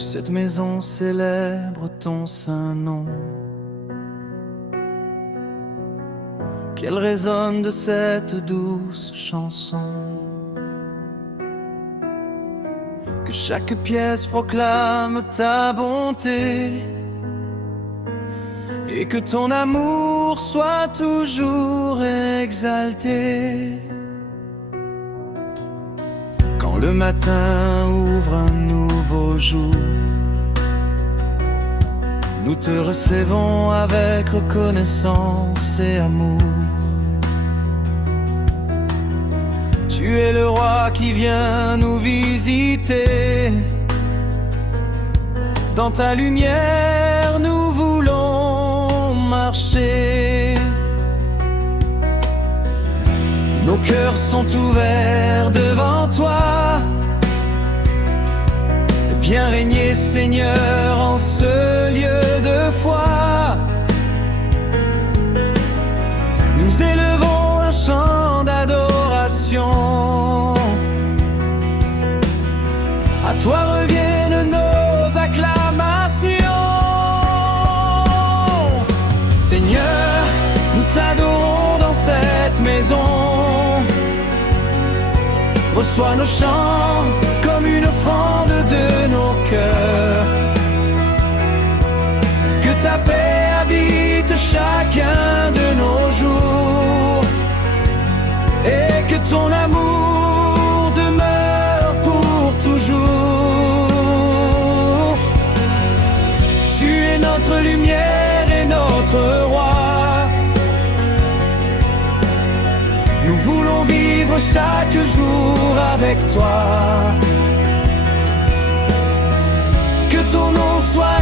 cette maison célèbre ton saint nom, qu'elle résonne de cette douce chanson, que chaque pièce proclame ta bonté, et que ton amour soit toujours exalté. Quand le matin ouvre un nouveau jour, nous te recevons avec reconnaissance et amour. Tu es le roi qui vient nous visiter. Dans ta lumière nous voulons marcher. Nos cœurs sont ouverts devant toi. Viens régner Seigneur en ce lieu de foi. Nous élevons un chant d'adoration. À toi reviennent nos acclamations. Seigneur, nous t'adorons dans cette maison. Reçois nos chants comme une offrande de nos cœurs. Que ta paix habite chacun de nos jours, et que ton amour demeure pour toujours. Tu es notre lumière et notre roi. Nous voulons vivre chaque jour avec toi. Que ton nom soit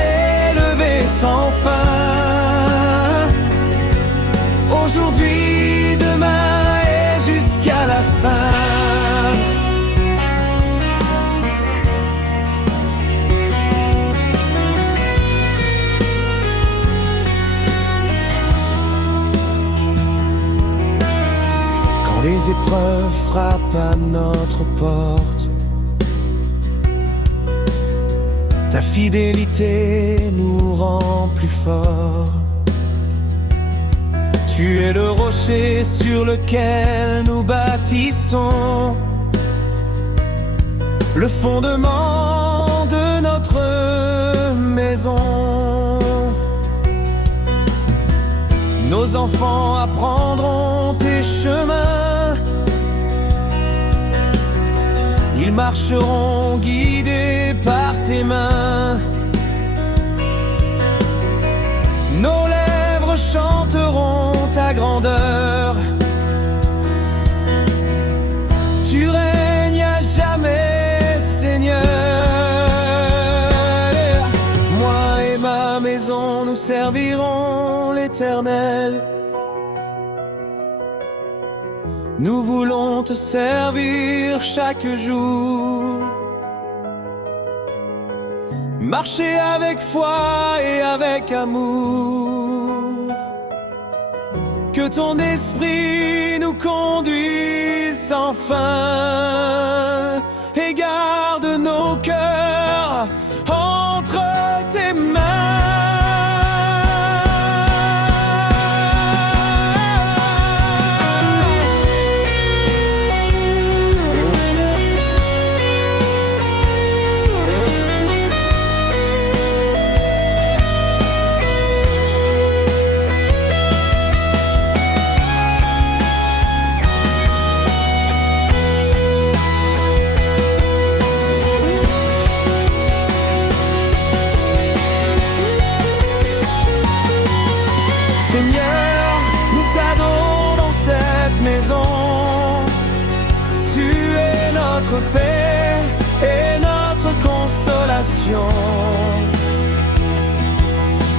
élevé sans fin, aujourd'hui, demain et jusqu'à la fin. Quand les épreuves frappent à notre porte, ta fidélité nous rend plus forts. Tu es le rocher sur lequel nous bâtissons le fondement de notre maison. Nos enfants apprendront tes chemins. Ils marcheront guidés par tes mains. Nos lèvres chanteront ta grandeur. Tu règnes à jamais, Seigneur. Moi et ma maison, nous servirons l'Éternel. Nous voulons te servir chaque jour. Marcher avec foi et avec amour. Que ton esprit nous conduise sans fin, et garde nos cœurs entre tes mains. Seigneur, nous t'adorons dans cette maison. Tu es notre paix et notre consolation.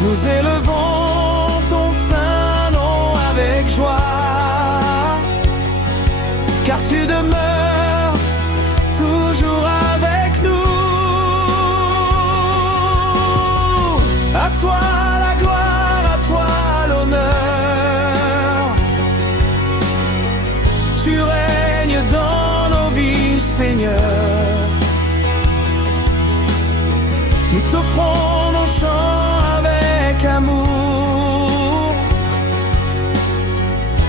Nous élevons ton saint nom avec joie, car tu demeures toujours avec nous. À toi la gloire, à toi l'honneur. Tu règnes dans nos vies, Seigneur. t'offrons nos chants avec amour,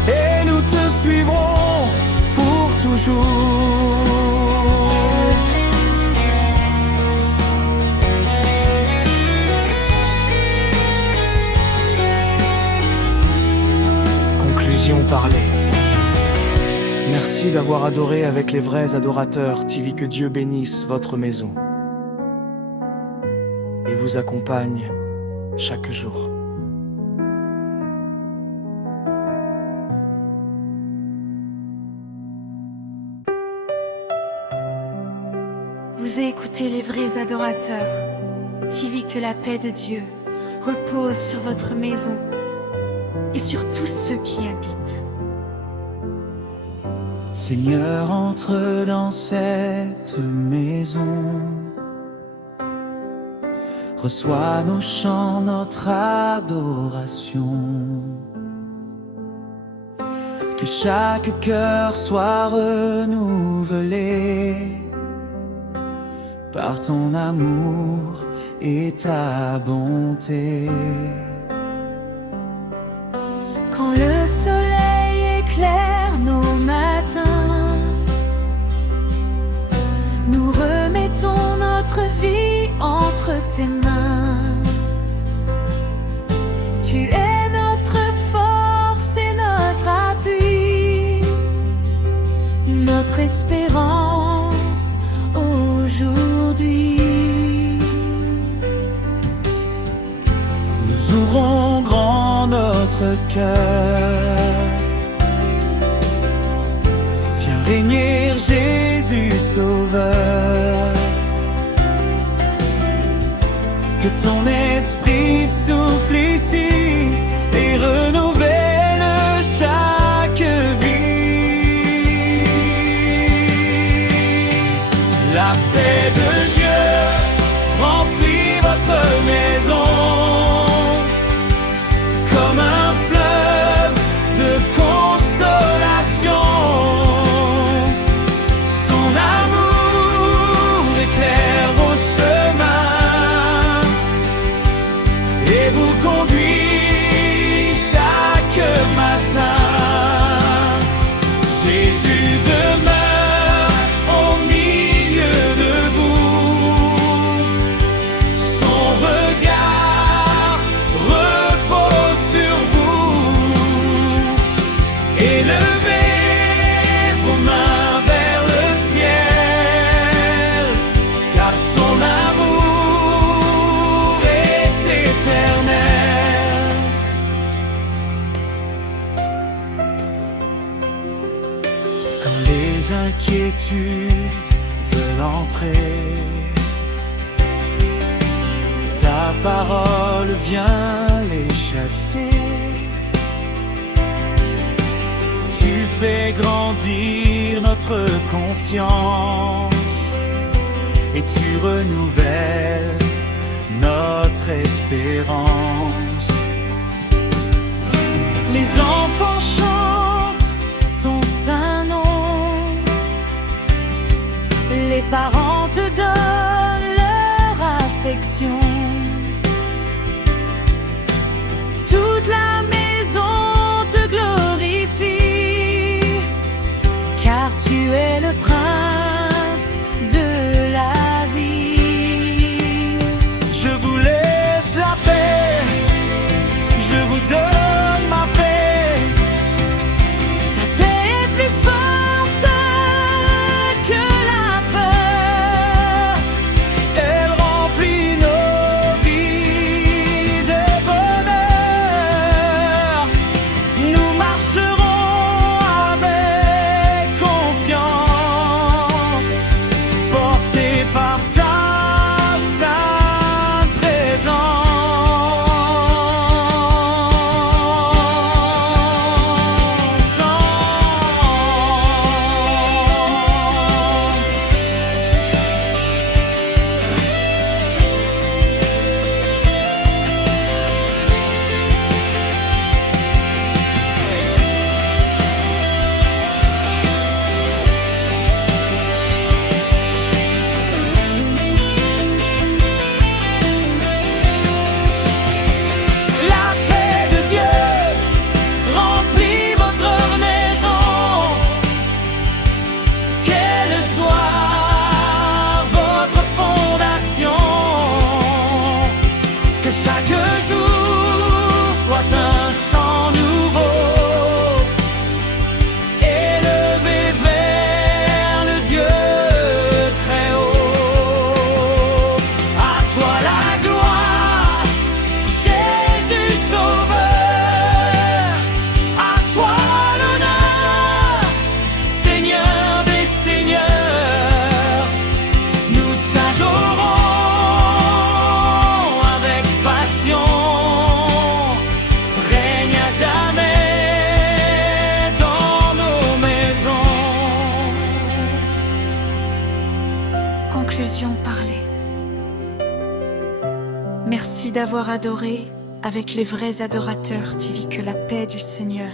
et nous te suivrons pour toujours. Conclusion parlée. Merci d'avoir adoré avec les vrais adorateurs. TV, que Dieu bénisse votre maison et vous accompagne chaque jour. Vous écoutez les vrais adorateurs. TV, que la paix de Dieu repose sur votre maison et sur tous ceux qui y habitent. Seigneur, entre dans cette maison, reçois nos chants, notre adoration. Que chaque cœur soit renouvelé par ton amour et ta bonté. Quand le soleil éclaire nos matins, nous remettons notre vie entre tes mains. Tu es notre force et notre appui, notre espérance aujourd'hui. Nous ouvrons grand notre cœur. Viens régner, Jésus Sauveur. Que ton esprit souffle ici et renouvelle chaque vie. La paix de Dieu remplit votre maison comme un fleuve de consolation. Son amour éclaire vos chemins et vous conduit chaque matin. Jésus demeure au milieu de vous. Son regard repose sur vous. Élevez vos mains vers le ciel, car son amour est éternel. Quand les inquiétudes veulent entrer, ta parole vient les chasser. Tu fais grandir notre confiance et tu renouvelles notre espérance. Les enfants chantent ton saint nom, les parents te donnent leur affection. Toute la maison te glorifie, car tu es le prince de la vie. Je vous laisse la paix, je vous donne ma paix. Ta paix est plus forte que la peur. Merci d'avoir adoré avec les vrais adorateurs, TV. Que la paix du Seigneur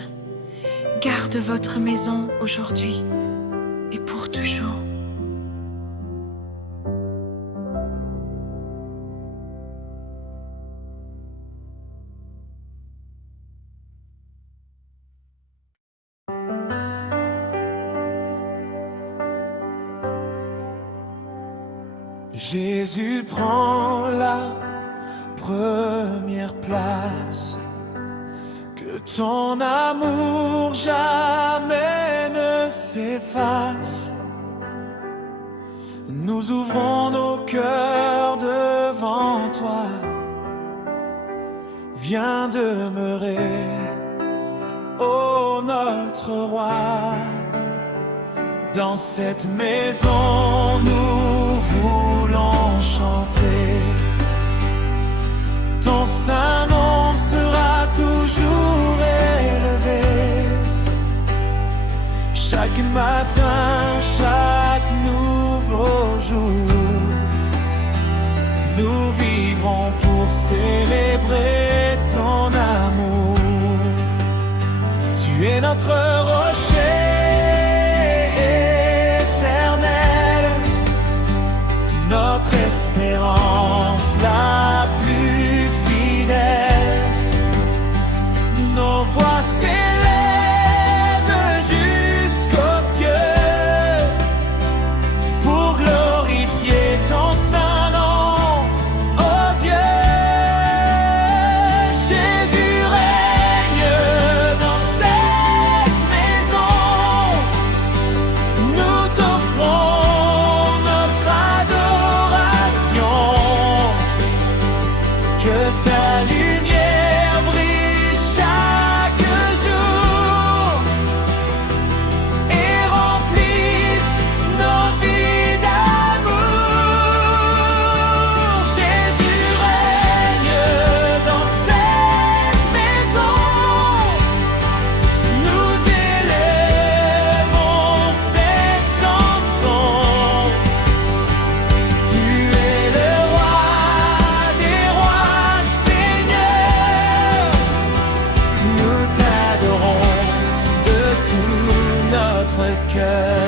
garde votre maison aujourd'hui et pour toujours. Jésus prend la première place, que ton amour jamais ne s'efface. Nous ouvrons nos cœurs devant toi, viens demeurer, ô notre roi. Dans cette maison nous voulons chanter, ton saint nom sera toujours élevé. Chaque matin, chaque nouveau jour, nous vivrons pour célébrer ton amour. Tu es notre rocher éternel, notre espérance la plus fidèle. Nos voix s'élèvent jusqu'aux cieux pour glorifier ton saint nom, ô Dieu. Jésus règne dans cette maison, nous t'offrons notre adoration. Que ta lumière brille chaque jour et remplisse nos vies d'amour. Jésus règne dans cette maison, nous élevons cette chanson. Tu es le roi des rois, Seigneur. Nous t'adorons de tout notre cœur.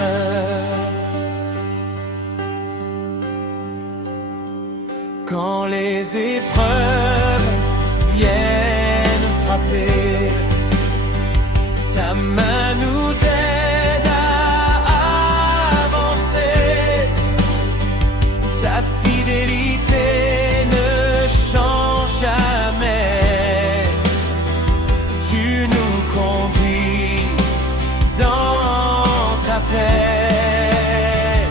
Quand les épreuves viennent frapper, ta main nous aide à avancer. Ta fidélité ne change jamais. Tu nous conduis dans ta paix.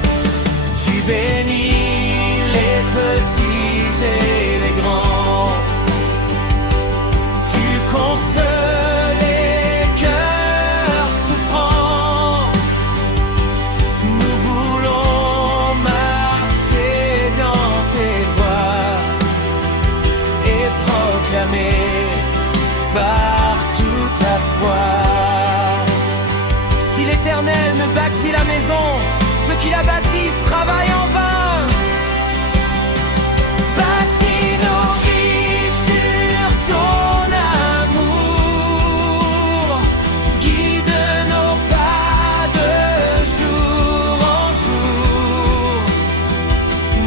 Tu bénis les petits et les grands. Tu consoles les cœurs souffrants. Nous voulons marcher dans tes voies et proclamer partout ta foi. Si l'Éternel me bâtit la maison, ceux qui la bâtissent travaillent en vain. Bâtis nos vies sur ton amour, guide nos pas de jour en jour.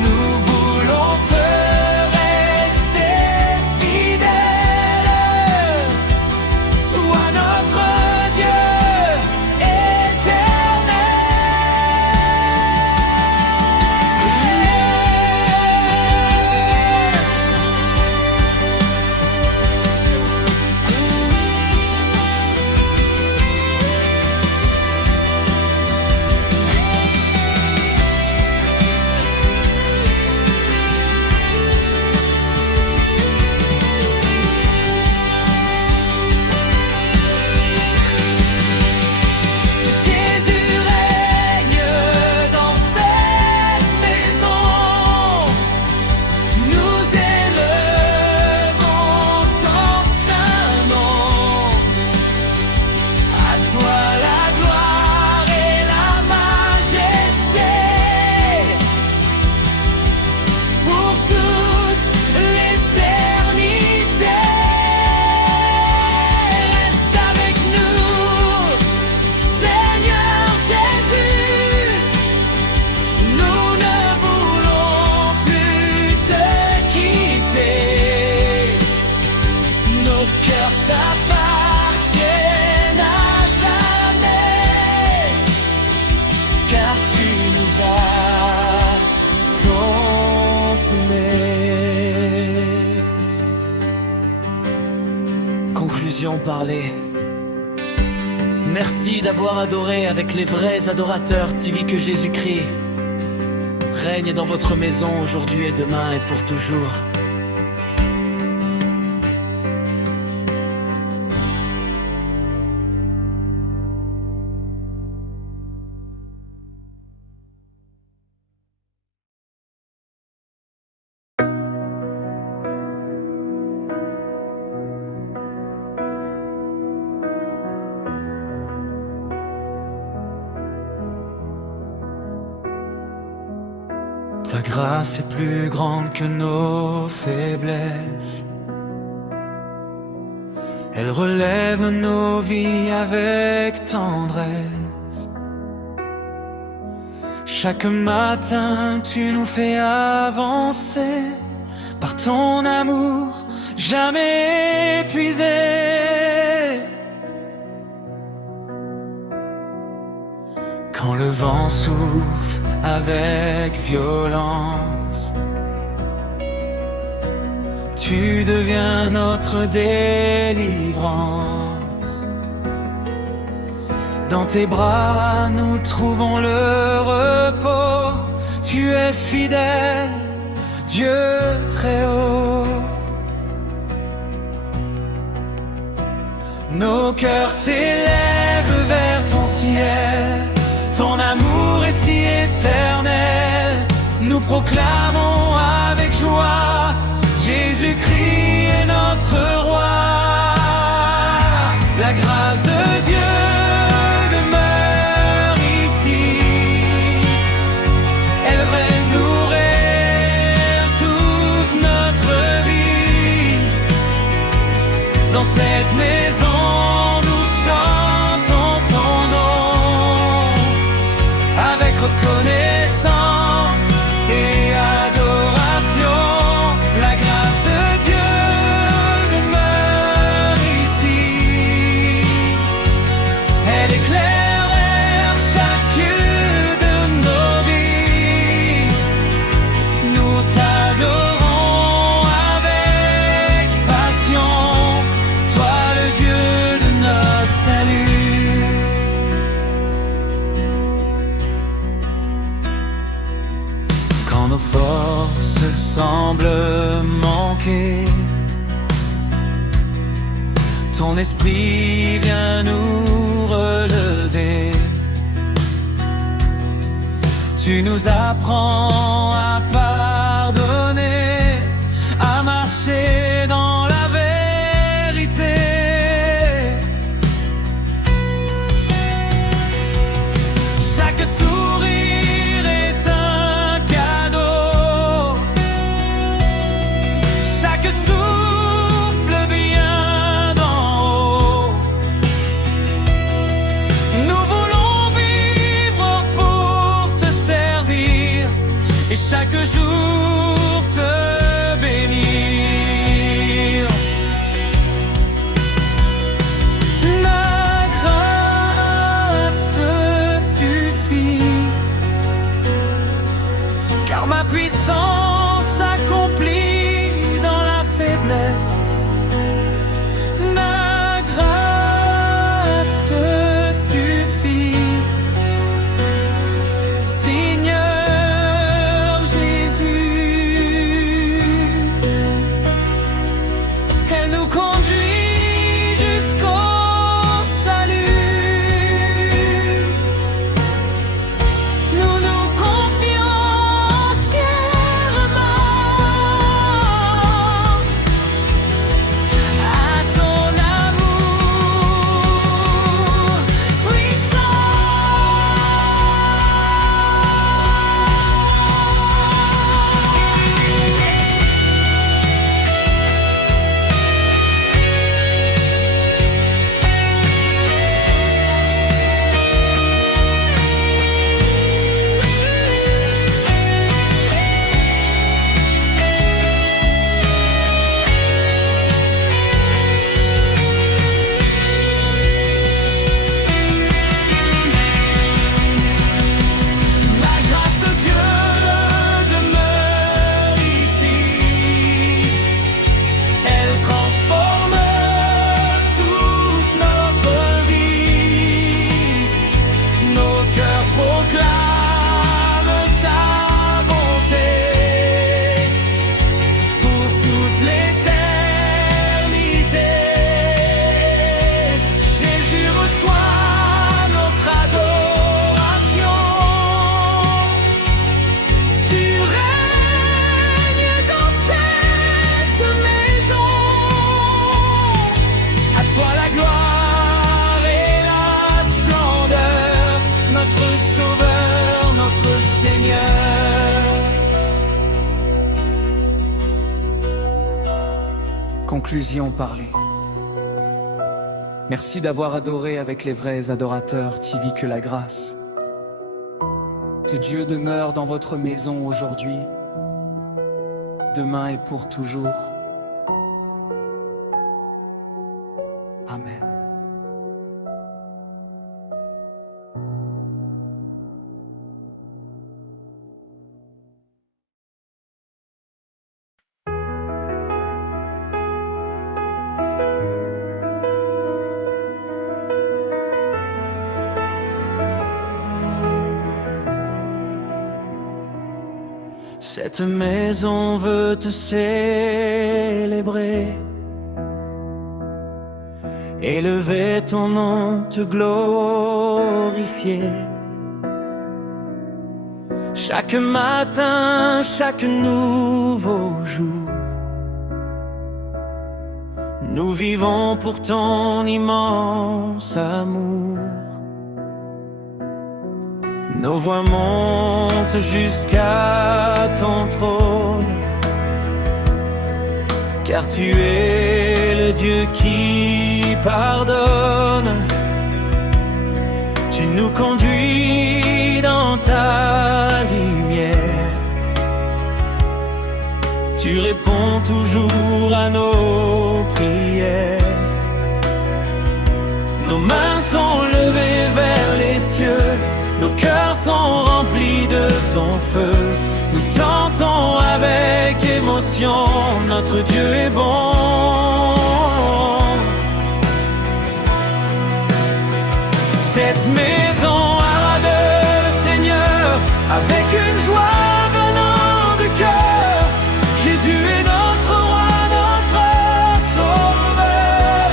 Nous voulons te rester fidèles, toi notre Dieu éternel. ont parlé. Merci d'avoir adoré avec les vrais adorateurs, TV que Jésus-Christ règne dans votre maison aujourd'hui et demain et pour toujours. Ta grâce est plus grande que nos faiblesses. Elle relève nos vies avec tendresse. Chaque matin, tu nous fais avancer par ton amour jamais épuisé. Quand le vent souffle avec violence, tu deviens notre délivrance. Dans tes bras, nous trouvons le repos. Tu es fidèle, Dieu très haut. Nos cœurs s'élèvent vers ton ciel. Ton amour est si éternel. Nous proclamons avec joie: Jésus-Christ est notre roi. La grâce de Dieu demeure ici. Elle va nourrir toute notre vie. Dans cette maison, nous chantons ton nom avec reconnaissance et adoration. La grâce de Dieu demeure ici. Elle éclaire chacune de nos vies. Nous t'adorons avec passion, toi le Dieu de notre salut. Quand nos forces semblent manquer, ton esprit vient nous relever. Tu nous apprends à pardonner, à marcher dans la vérité. Chaque sourire est un cadeau. Chaque souffle vient d'en haut. Nous voulons vivre pour te servir et chaque jour te bénir. La grâce te suffit, car ma puissance s'accomplit dans la faiblesse. Ma grâce te suffit, Seigneur Jésus. Elle nous conduit jusqu'au salut. Nous nous confions entièrement à ton amour puissant. conclusion parler. Merci d'avoir adoré avec les vrais adorateurs TV que la grâce de Dieu demeure dans votre maison aujourd'hui, demain et pour toujours. Amen. Cette maison veut te célébrer, élever ton nom, te glorifier. Chaque matin, chaque nouveau jour, nous vivons pour ton immense amour. Nos voix montent jusqu'à ton trône, car tu es le Dieu qui pardonne. Tu nous conduis dans ta lumière, tu réponds toujours à nos prières. Nos mains sont levées vers les cieux, nos cœurs sont remplis de ton feu. Nous chantons avec émotion, notre Dieu est bon. Cette maison adore le Seigneur avec une joie venant du cœur. Jésus est notre roi, notre sauveur.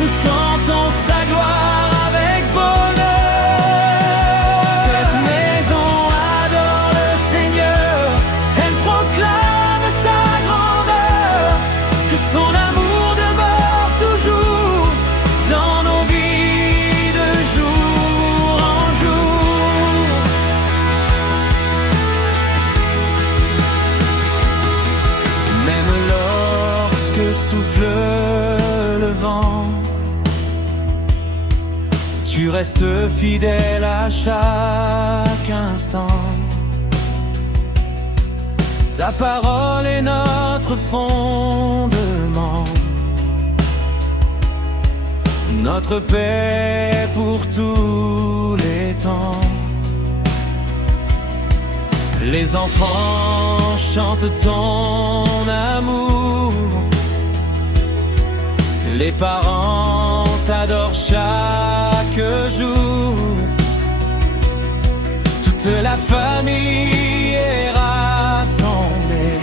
Nous chantons sa gloire avec bonheur. Cette maison adore le Seigneur, elle proclame sa grandeur. Que son amour demeure toujours dans nos vies de jour en jour. Même lorsque souffle le vent, tu restes fidèle à chaque instant. Ta parole est notre fondement, notre paix pour tous les temps. Les enfants chantent ton amour, les parents t'adorent chaque jour. Toute la famille est rassemblée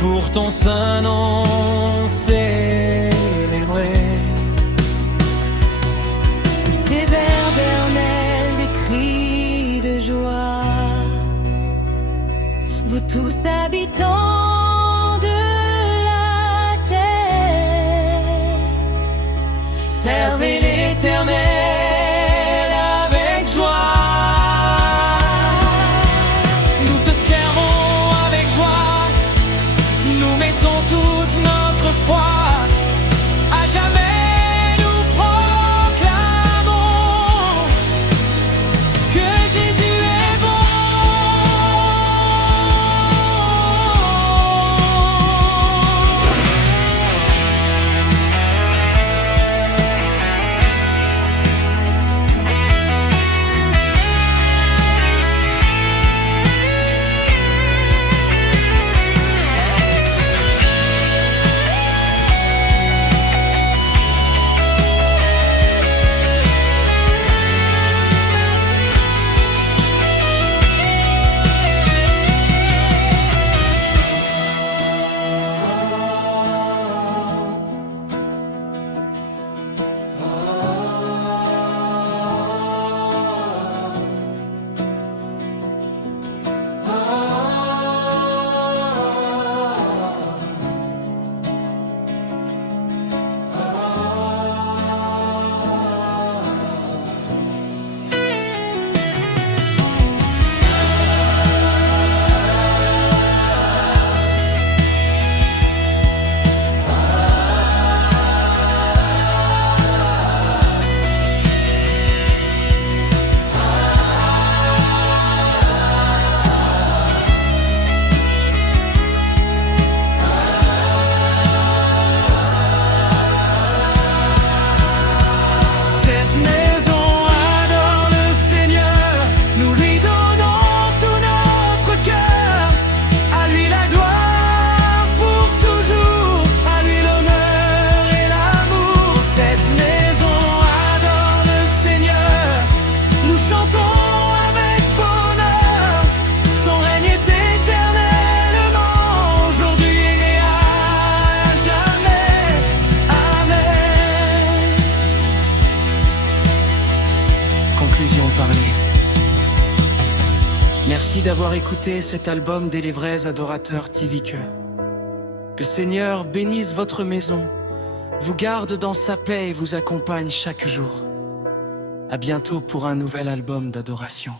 pour ton saint nom célébrer. Ces vers éternels, des cris de joie, vous tous habitants de la terre, servez l'Éternel avec joie. Nous te servons avec joie, nous mettons toute notre foi. À jamais nous proclamons que Jésus est bon. faisions parler. Merci d'avoir écouté cet album des Les Vrais Adorateurs TVK. Que le Seigneur bénisse votre maison, vous garde dans sa paix et vous accompagne chaque jour. À bientôt pour un nouvel album d'adoration.